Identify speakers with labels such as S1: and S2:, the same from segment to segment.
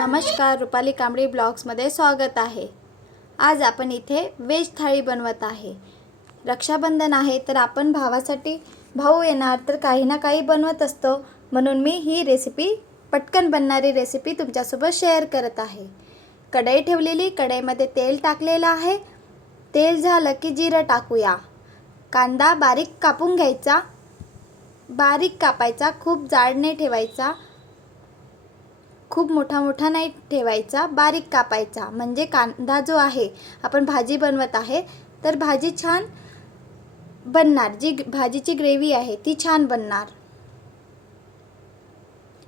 S1: नमस्कार रुपाली कांबळी ब्लॉग्समध्ये स्वागत आहे. आज आपण इथे वेज थाळी बनवत आहे. रक्षाबंधन आहे तर आपण भावासाठी भाऊ येणार तर काही ना काही बनवत असतो. म्हणून मी ही रेसिपी पटकन बनणारी रेसिपी तुमच्यासोबत शेअर करत आहे. कढई ठेवलेली कढईमध्ये तेल टाकलेलं आहे. तेल झालं की जिरं टाकूया. कांदा बारीक कापून घ्यायचा. बारीक कापायचा खूप जाड नाही ठेवायचा. खूप मोठा मोठा नाही ठेवायचा बारीक कापायचा. म्हणजे कांदा जो आहे आपण भाजी बनवत आहे तर भाजी छान बनणार. जी भाजीची ग्रेव्ही आहे ती छान बनणार.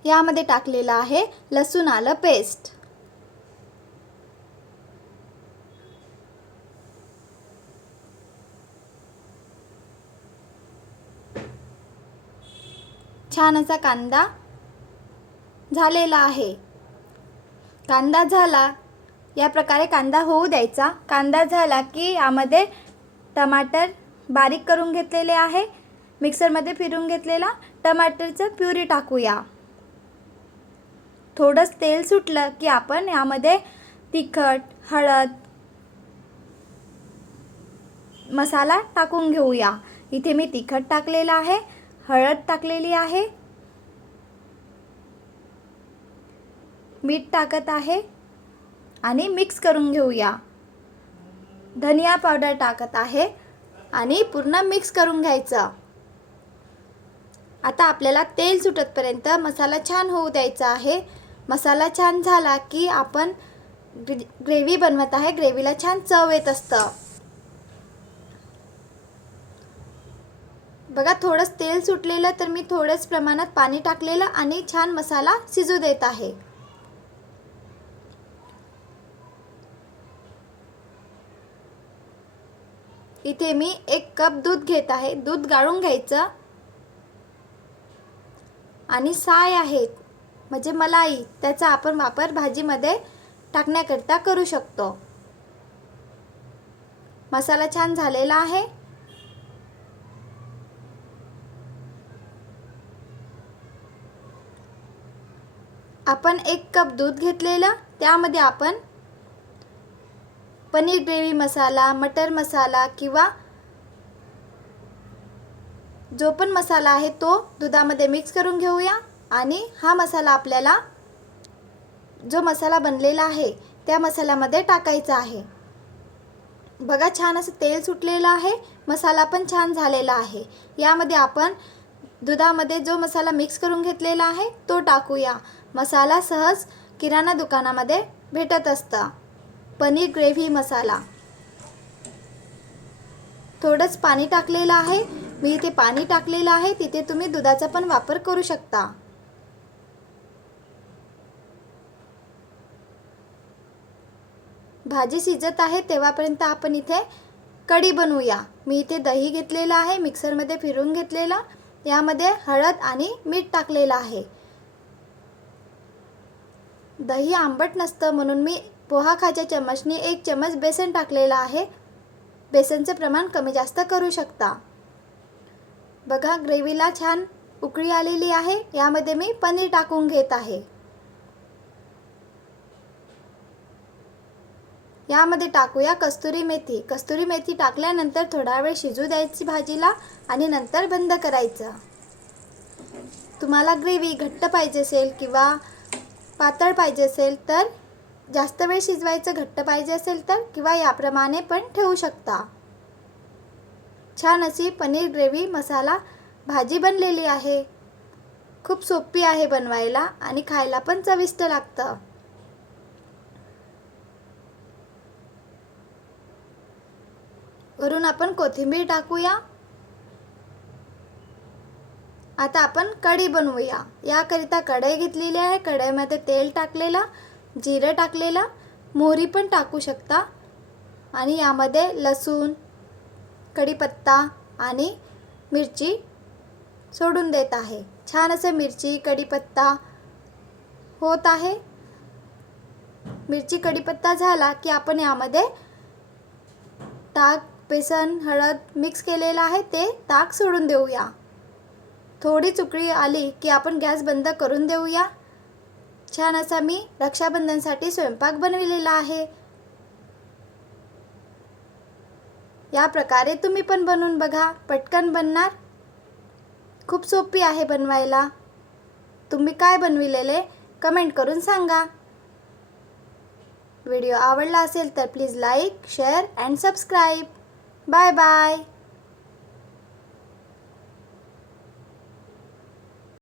S1: यामध्ये टाकलेलं आहे लसूण आलं पेस्ट. छान असा कांदा झालेला आहे. कांदा झाला. या प्रकारे कांदा होऊ द्यायचा. कांदा झाला की यामध्ये टमाटर बारीक करून घेतलेले आहे. मिक्सरमध्ये फिरून घेतलेला टमाटरचं प्युरी टाकूया. थोडंच तेल सुटलं की आपण यामध्ये तिखट हळद मसाला टाकून घेऊया. इथे मी तिखट टाकलेलं आहे हळद टाकलेली आहे. मीठ टाकत आहे आणि मिक्स करून घेऊया. धनिया पावडर टाकत आहे आणि पूर्ण मिक्स करून घ्यायचं. आता आपल्याला तेल सुटतपर्यंत मसाला छान होऊ द्यायचा आहे. मसाला छान झाला की आपण ग्रेव्ही बनवत आहे. ग्रेव्हीला छान चव येत असतं. बघा थोडंच तेल सुटलेलं तर मी थोडंच प्रमाणात पाणी टाकलेलं आणि छान मसाला शिजू देत आहे. इथे मी एक कप दूध घेत आहे. दूध गाळून घ्यायचं. आणि साय आहेत म्हणजे मलाई. त्याचा आपण वापर भाजीमध्ये टाकण्याकरिता करू शकतो. मसाला छान झालेला आहे. आपण एक कप दूध घेतलेलं. त्यामध्ये आपण पनीर ग्रेव्ही मसाला मटर मसाला किंवा जो पण मसाला आहे तो दुधामध्ये मिक्स करून घेऊया. आणि हा मसाला आपल्याला जो मसाला बनलेला आहे त्या मसाल्यामध्ये टाकायचा आहे. बघा छान असं तेल सुटलेलं आहे. मसाला पण छान झालेला आहे. यामध्ये आपण दुधामध्ये जो मसाला मिक्स करून घेतलेला आहे तो टाकूया. मसाला सहज किराणा दुकानामध्ये भेटत असतं. पनीर ग्रेव्ही मसाला. थोडंच पाणी टाकलेलं आहे. मी इथे पाणी टाकलेलं आहे. तिथे तुम्ही दुधाचा पण वापर करू शकता. भाजी शिजत आहे तेव्हापर्यंत आपण इथे कढी बनवूया. मी इथे दही घेतलेलं आहे मिक्सरमध्ये फिरून घेतलेलं. यामध्ये हळद आणि मीठ टाकलेलं आहे. दही आंबट नसतं म्हणून मी पोहा खाच्या चम्मचने एक चम्मच बेसन टाकलेलं आहे. बेसनचं प्रमाण कमी जास्त करू शकता. बघा ग्रेव्हीला छान उकळी आलेली आहे. यामध्ये मी पनीर टाकून घेत आहे. यामध्ये टाकूया कस्तुरी मेथी. कस्तुरी मेथी टाकल्यानंतर थोडा वेळ शिजू द्यायची भाजीला आणि नंतर बंद करायचं. तुम्हाला ग्रेव्ही घट्ट पाहिजे असेल किंवा पातळ पाहिजे असेल तर जास्त वेळ शिजवायचं घट्ट पाहिजे असेल तर किंवा याप्रमाणे पण ठेवू शकता. छान अशी पनीर ग्रेव्ही मसाला भाजी बनलेली आहे. खूप सोपी आहे बनवायला आणि खायला पण चविष्ट लागतं. वरून आपण कोथिंबीर टाकूया. आता आपण कढी बनवूया. याकरिता कढई घेतलेली आहे. कढईमध्ये तेल टाकलेलं. जिरं टाकलेलं मोहरी पण टाकू शकता. आणि यामध्ये लसूण कढीपत्ता आणि मिरची सोडून देत आहे. छान असं मिरची कढीपत्ता होत आहे. मिरची कढीपत्ता झाला की आपण यामध्ये ताक बेसन हळद मिक्स केलेलं आहे. ते ताक सोडून देऊया. थोडी चुकळी आली की आपण गॅस बंद करून देऊया. छान असा मी रक्षाबंधनसाठी स्वयंपाक बनविलेला आहे. या प्रकारे तुम्ही पण बनवून बघा. पटकन बनणार? खूप सोपी आहे बनवायला. तुम्ही काय बनविलेले? कमेंट करून सांगा. व्हिडिओ आवडला असेल तर please like share and subscribe. Bye bye.